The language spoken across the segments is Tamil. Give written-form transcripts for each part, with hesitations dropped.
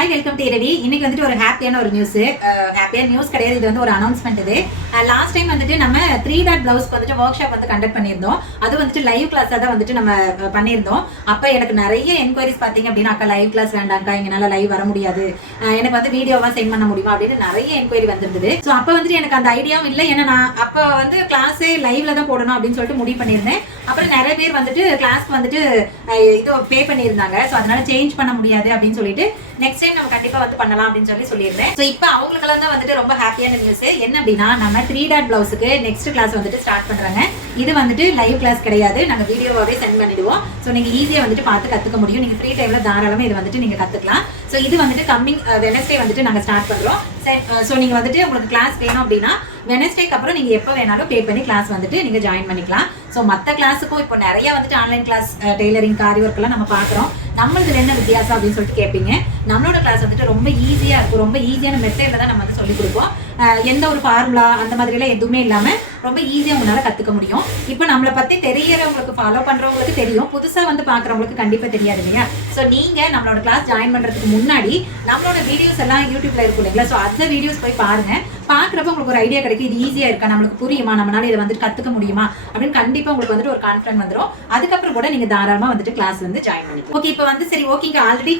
ஹாய் வெல்கம் டு இரவி. இன்னைக்கு வந்துட்டு ஒரு ஹாப்பியான நியூஸ் கிடையாது, இது வந்து ஒரு அனௌன்ஸ்மெண்ட். இது லாஸ்ட் டைம் வந்துட்டு நம்ம 3 டாட் பிளவுஸ்க்கு வந்துட்டு ஒர்க் ஷாப் வந்து கண்டக்ட் பண்ணியிருந்தோம். அது வந்துட்டு லைவ் கிளாஸாக தான் வந்துட்டு நம்ம பண்ணியிருந்தோம். அப்போ எனக்கு நிறைய என்கொயரிஸ் பார்த்தீங்க அப்படின்னா, அக்கா லைவ் கிளாஸ் வேண்டாம்க்கா, எங்களால் லைவ் வர முடியாது, எனக்கு வந்து வீடியோவாக சென்ட் பண்ண முடியுமா அப்படின்னு நிறைய என்கொயரி வந்திருந்தது. ஸோ அப்போ வந்துட்டு எனக்கு அந்த ஐடியாவும் இல்லை, ஏன்னா நான் அப்போ வந்து கிளாஸே லைவ்ல தான் போடணும் அப்படின்னு சொல்லிட்டு முடிவு பண்ணியிருந்தேன். அப்புறம் நிறைய பேர் வந்துட்டு கிளாஸ்க்கு வந்துட்டு இது பே பண்ணியிருந்தாங்க. ஸோ அதனால சேஞ்ச் பண்ண முடியாது அப்படின்னு சொல்லிட்டு நெக்ஸ்ட் டைம் நம்ம கண்டிப்பா வந்து பண்ணலாம் அப்படின்னு சொல்லியிருந்தேன். ஸோ இப்போ அவங்களுக்கெல்லாம் தான் வந்துட்டு ரொம்ப ஹாப்பியான நியூஸ். என்ன அப்படின்னா, நம்ம 3 டாட் பிளவுஸுக்கு நெக்ஸ்ட் கிளாஸ் வந்துட்டு ஸ்டார்ட் பண்றாங்க. இது வந்துட்டு லைவ் கிளாஸ் கிடையாது, நாங்கள் வீடியோவாகவே சென்ட் பண்ணிடுவோம். ஸோ நீங்கள் ஈஸியாக வந்துட்டு பார்த்து கற்றுக்க முடியும். நீங்கள் ஃப்ரீ டைமில் தாராளமாக இது வந்துட்டு நீங்கள் கற்றுக்கலாம். ஸோ இது வந்துட்டு கம்மிங் வெனஸ்டே வந்துட்டு நாங்கள் ஸ்டார்ட் பண்ணுறோம். ஸோ நீங்கள் வந்துட்டு உங்களுக்கு கிளாஸ் வேணும் அப்படின்னா வெனஸ்டேக்கு அப்புறம் நீங்கள் எப்போ வேணாலும் பே பண்ணி கிளாஸ் வந்துட்டு நீங்கள் ஜாயின் பண்ணிக்கலாம். ஸோ மற்ற கிளாஸுக்கும் இப்போ நிறைய வந்துட்டு ஆன்லைன் கிளாஸ், டெய்லரிங், காரி ஒர்க் எல்லாம் நம்ம பார்க்குறோம். நம்மளுக்கு என்ன வித்தியாசம் அப்படின்னு சொல்லிட்டு கேட்பீங்க. நம்மளோட கிளாஸ் வந்துட்டு ரொம்ப ஈஸியாக இருக்கும், ரொம்ப ஈஸியான மெத்தடில் தான் நம்ம வந்து சொல்லிக் கொடுப்போம். எந்த ஒரு ஃபார்முலா அந்த மாதிரிலாம் எதுவுமே இல்லாமல் ரொம்ப ஈஸியாக உங்களால் கற்றுக்க முடியும். இப்போ நம்மளை பற்றி தெரியறவங்களுக்கு, ஃபாலோ பண்ணுறவங்களுக்கு தெரியும், புதுசாக வந்து பார்க்குறவங்களுக்கு கண்டிப்பாக தெரியாது இல்லையா? ஸோ நீங்கள் நம்மளோட கிளாஸ் ஜாயின் பண்ணுறதுக்கு முன்னாடி நம்மளோட வீடியோஸ் எல்லாம் யூடியூப்ல இருக்கும் இல்லைங்களா? ஸோ அந்த வீடியோஸ் போய் பாருங்கள். பார்க்குறப்ப உங்களுக்கு ஒரு ஐடியா கிடைக்கும், இது ஈஸியாக இருக்கா, நம்மளுக்கு புரியுமா, நம்மளால இதை வந்துட்டு கற்றுக்க முடியுமா அப்படின்னு கண்டிப்பாக உங்களுக்கு வந்துட்டு ஒரு கான்ஃபிடன்ட் வந்துடும். அதுக்கப்புறம் கூட நீங்கள் தாராளமாக வந்துட்டு கிளாஸ் வந்து ஜாயின் பண்ணிக்கலாம். ஓகே, இப்போ வந்து சரி ஓகேங்க, ஆல்ரெடி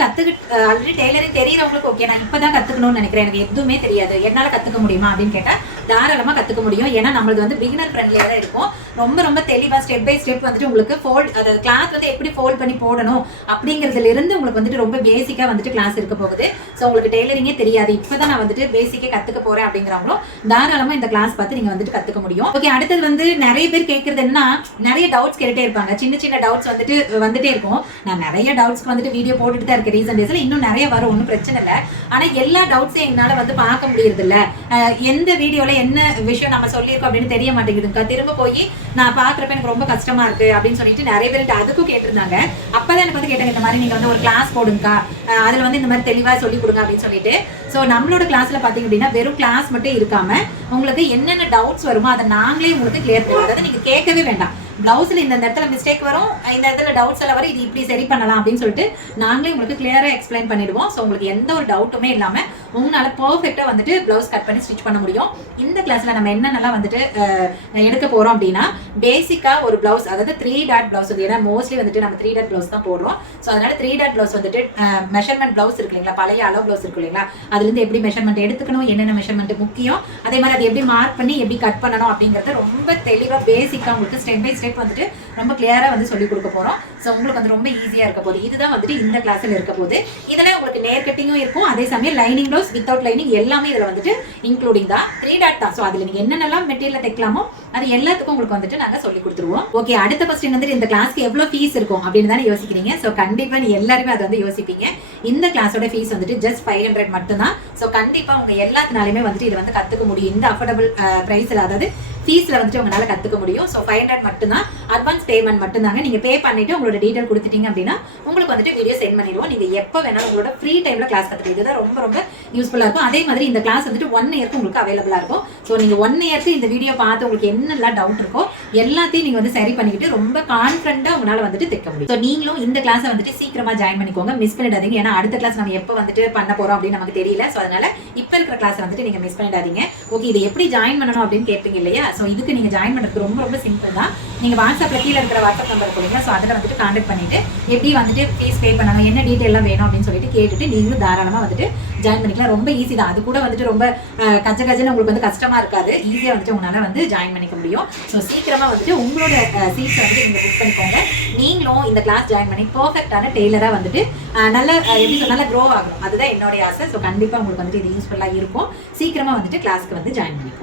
டெய்லரிங் தெரியறவங்களுக்கு ஓகே, நான் இப்போ தான் கற்றுக்கணும்னு நினைக்கிறேன், எனக்கு எதுவுமே தெரியாது, என்னால் கற்றுக்க முடியுமா அப்படின்னு கேட்டால் தாராளமாக கற்றுக்க முடியும். ஏன்னா நம்மளது வந்து பிகினர் ஃப்ரெண்ட்லியாக தான் இருக்கும். ரொம்ப ரொம்ப தெளிவாக ஸ்டெப் பை ஸ்டெப் வந்துட்டு உங்களுக்கு அதாவது கிளாத் வந்து எப்படி ஃபோல்ட் பண்ணி போடணும் அப்படிங்கிறதுல இருந்து உங்களுக்கு வந்துட்டு ரொம்ப பேசிக்காக வந்துட்டு கிளாஸ் இருக்க போகுது. ஸோ உங்களுக்கு டெய்லரிங்கே தெரியாது, இப்போ தான் நான் வந்துட்டு பேசிக்கே கற்றுக்க போகிறேன் அப்படிங்கிறவங்களும் தாராளமாக இந்த கிளாஸ் பார்த்து நீங்கள் வந்துட்டு கற்றுக்க முடியும். ஓகே, அடுத்தது வந்து நிறைய பேர் கேட்குறது என்னன்னா, நிறைய டவுட்ஸ் கேட்டுட்டே இருப்பாங்க. சின்ன சின்ன டவுட்ஸ் வந்துட்டே இருக்கும். நான் நிறைய டவுட்ஸ்க்கு வந்துட்டு வீடியோ போட்டுட்டு தான் இருக்கேன் ரீசன்ட் டேஸில், இன்னும் நிறைய வரும், ஒன்றும் பிரச்சனை இல்லை. ஆனால் எல்லா டவுட்ஸையும் என்னால் வந்து பார்க்க முடியறது இல்லை. எந்த வீடியோவில் என்ன விஷயம் நம்ம சொல்லியிருக்கோம் அப்படின்னு தெரிய மாட்டேங்குதுக்கா, திரும்ப போய் நான் பார்க்குறப்ப எனக்கு ரொம்ப கஷ்டமா இருக்கு அப்படின்னு சொல்லிட்டு நிறைய பேர் அதுக்கும் கேட்டிருந்தாங்க. அப்பதான் எனக்கு வந்து கேட்டாங்க, இந்த மாதிரி நீங்க வந்து ஒரு கிளாஸ் போடுங்கக்கா, அதுல வந்து இந்த மாதிரி தெளிவா சொல்லி கொடுங்க அப்படின்னு சொல்லிட்டு. ஸோ நம்மளோட கிளாஸ்ல பாத்தீங்க அப்படின்னா வெறும் கிளாஸ் மட்டும் இருக்காம உங்களுக்கு என்னென்ன டவுட்ஸ் வருமோ அதை நாங்களே உங்களுக்கு கிளியர் பண்ணுவோம். அதாவது நீங்க கேட்கவே வேண்டாம், பிளவுஸ்ல இந்த இடத்துல மிஸ்டேக் வரும், இந்த இடத்துல டவுட்ஸ் எல்லாம் வரும், இது இப்படி சரி பண்ணலாம் அப்படின்னு சொல்லிட்டு நாங்களே உங்களுக்கு கிளியரா எக்ஸ்பிளைன் பண்ணிடுவோம். ஸோ உங்களுக்கு எந்த ஒரு டவுட்டுமே இல்லாம உங்களால பர்ஃபெக்டா வந்துட்டு பிளவுஸ் கட் பண்ணி ஸ்டிச் பண்ண முடியும். இந்த கிளாஸ்ல நம்ம என்னென்னலாம் வந்துட்டு எடுக்க போறோம் அப்படின்னா, பேசிக்கா ஒரு பிளவுஸ், அதாவது 3 டாட் பிளவுஸ், ஏன்னா மோஸ்ட்லி வந்துட்டு நம்ம 3 டாட் பிளவுஸ் தான் போடுறோம். ஸோ அதனால 3 டாட் பிளவுஸ் வந்துட்டு மெஷர்மெண்ட் பிளவுஸ் இருக்கு இல்லைங்களா, பழைய அளவு பிளவுஸ் இருக்கு இல்லைங்களா, அதுல இருந்து எப்படி மெஷர்மெண்ட் எடுத்துக்கணும், என்னென்ன மெஷர்மெண்ட் முக்கியம், அதே மாதிரி அதை எப்படி மார்க் பண்ணி எப்படி கட் பண்ணணும் அப்படிங்கறது ரொம்ப தெளிவா பேசிக்கா உங்களுக்கு ஸ்டெப் பை ஸ்டெப் வந்துட்டு ரொம்ப கிளியரா வந்து சொல்லி கொடுக்க போறோம். ஸோ உங்களுக்கு வந்து ரொம்ப ஈஸியா இருக்க போகுது. இதுதான் வந்துட்டு இந்த கிளாஸ்ல இருக்க போகுது. இதுல உங்களுக்கு நேர் கட்டிங்கும் இருக்கும், அதே சமயம் லைனிங் பிளவுஸ், வித்தவுட் லைனிங் எல்லாமே இதுல வந்துட்டு இன்க்ளூடிங் தான். 3 டாட் தான். ஸோ அதுல நீங்க என்னென்னலாம் மெட்டீரியல் தைக்கலாமோ அது எல்லாத்துக்கும் உங்களுக்கு வந்துட்டு நாங்க சொல்லி கொடுத்துருவோம். ஓகே, அடுத்த கொஸ்டின் வந்துட்டு இந்த கிளாஸ்க்கு எவ்வளவு ஃபீஸ் இருக்கும் அப்படின்னு தானே யோசிக்கிறீங்க. ஸோ கண்டிப்பா நீ எல்லாருமே அதை வந்து யோசிப்பீங்க. இந்த கிளாஸோட ஃபீஸ் வந்துட்டு ஜஸ்ட் 500 மட்டும் தான். ஸோ கண்டிப்பா உங்க எல்லாத்தினாலுமே வந்துட்டு இதை வந்து கத்துக்க முடியும். இந்த அஃபோர்டபுள் பிரைஸ்ல, அதாவது ஃபீஸ்ல வந்துட்டு உங்களால கத்துக்க முடியும். ஸோ 500 மட்டும் தான். அட்வான்ஸ் பேமெண்ட் மட்டும் தாங்க. நீங்க பே பண்ணிட்டு உங்களோட டீடைல் கொடுத்துட்டீங்க அப்படின்னா உங்களுக்கு வந்துட்டு வீடியோ சென்ட் பண்ணிடுவோம். நீங்க எப்போ வேணாலும் உங்களோட ஃப்ரீ டைம்ல கிளாஸ் கத்துக்கலாம். இதுதான் ரொம்ப ரொம்ப யூஸ்ஃபுல்லா இருக்கும். அதே மாதிரி இந்த கிளாஸ் வந்துட்டு 1 இயருக்கு உங்களுக்கு அவைலபிளா இருக்கும். ஸோ நீங்க 1 இயருக்கு இந்த வீடியோ பார்த்து உங்களுக்கு என்னெல்லாம் டவுட் இருக்கோ எல்லாத்தையும் நீங்க வந்து சரி பண்ணிக்கிட்டு ரொம்ப கான்ஃபிடண்டா உங்களால வந்துட்டு தைக்க முடியும். ஸோ நீங்களும் இந்த கிளாஸை வந்துட்டு சீக்கிரமா ஜாயின் பண்ணிக்கோங்க, மிஸ் பண்ணிடாதீங்க. ஏன்னா அடுத்த கிளாஸ் நம்ம எப்போ வந்துட்டு பண்ண போறோம் அப்படின்னு நமக்கு தெரியல. ஸோ அதனால இப்ப இருக்கிற கிளாஸ் வந்துட்டு நீங்க மிஸ் பண்ணிடாதீங்க. ஓகே, இது எப்படி ஜாயின் பண்ணணும் அப்படின்னு கேட்பீங்க இல்லையா? ஸோ இதுக்கு நீங்க ஜாயின் பண்றதுக்கு ரொம்ப ரொம்ப சிம்பிள் தான். நீங்க வாட்ஸ்அப்ல கீழே இருக்கிற வாட்ஸ்அப் நம்பர் கொடுங்க. ஸோ அதில் வந்துட்டு கான்டாக்ட் பண்ணிட்டு எப்படி வந்துட்டு ஃபீஸ் பே பண்ணணும், என்ன டீட்டெயில் எல்லாம் வேணும் அப்படின்னு சொல்லிட்டு கேட்டுட்டு நீங்களும் தாராளமா வந்துட்டு ஜாயின் பண்ணிக்கலாம். ரொம்ப ஈஸி தான். அது கூட வந்துட்டு ரொம்ப கஜன்னு உங்களுக்கு வந்து கஷ்டமா இருக்காது. ஈஸியா வந்துட்டு உங்களால வந்து ஜாயின் பண்ணிக்க முடியும். ஸோ சீக்கிரமா வந்துட்டு உங்களோட சீட்ஸ் வந்துட்டு நீங்க புக் பண்ணிக்கோங்க. நீங்களும் இந்த கிளாஸ் ஜாயின் பண்ணி பர்ஃபெக்டான டெய்லரா வந்துட்டு நல்லா எப்படி நல்லா க்ரோ ஆகணும், அதுதான் என்னுடைய ஆசை. ஸோ கண்டிப்பா உங்களுக்கு வந்துட்டு இது யூஸ்ஃபுல்லா இருக்கும். சீக்கிரமா வந்துட்டு கிளாஸ்க்கு வந்து ஜாயின் பண்ணிக்கோங்க.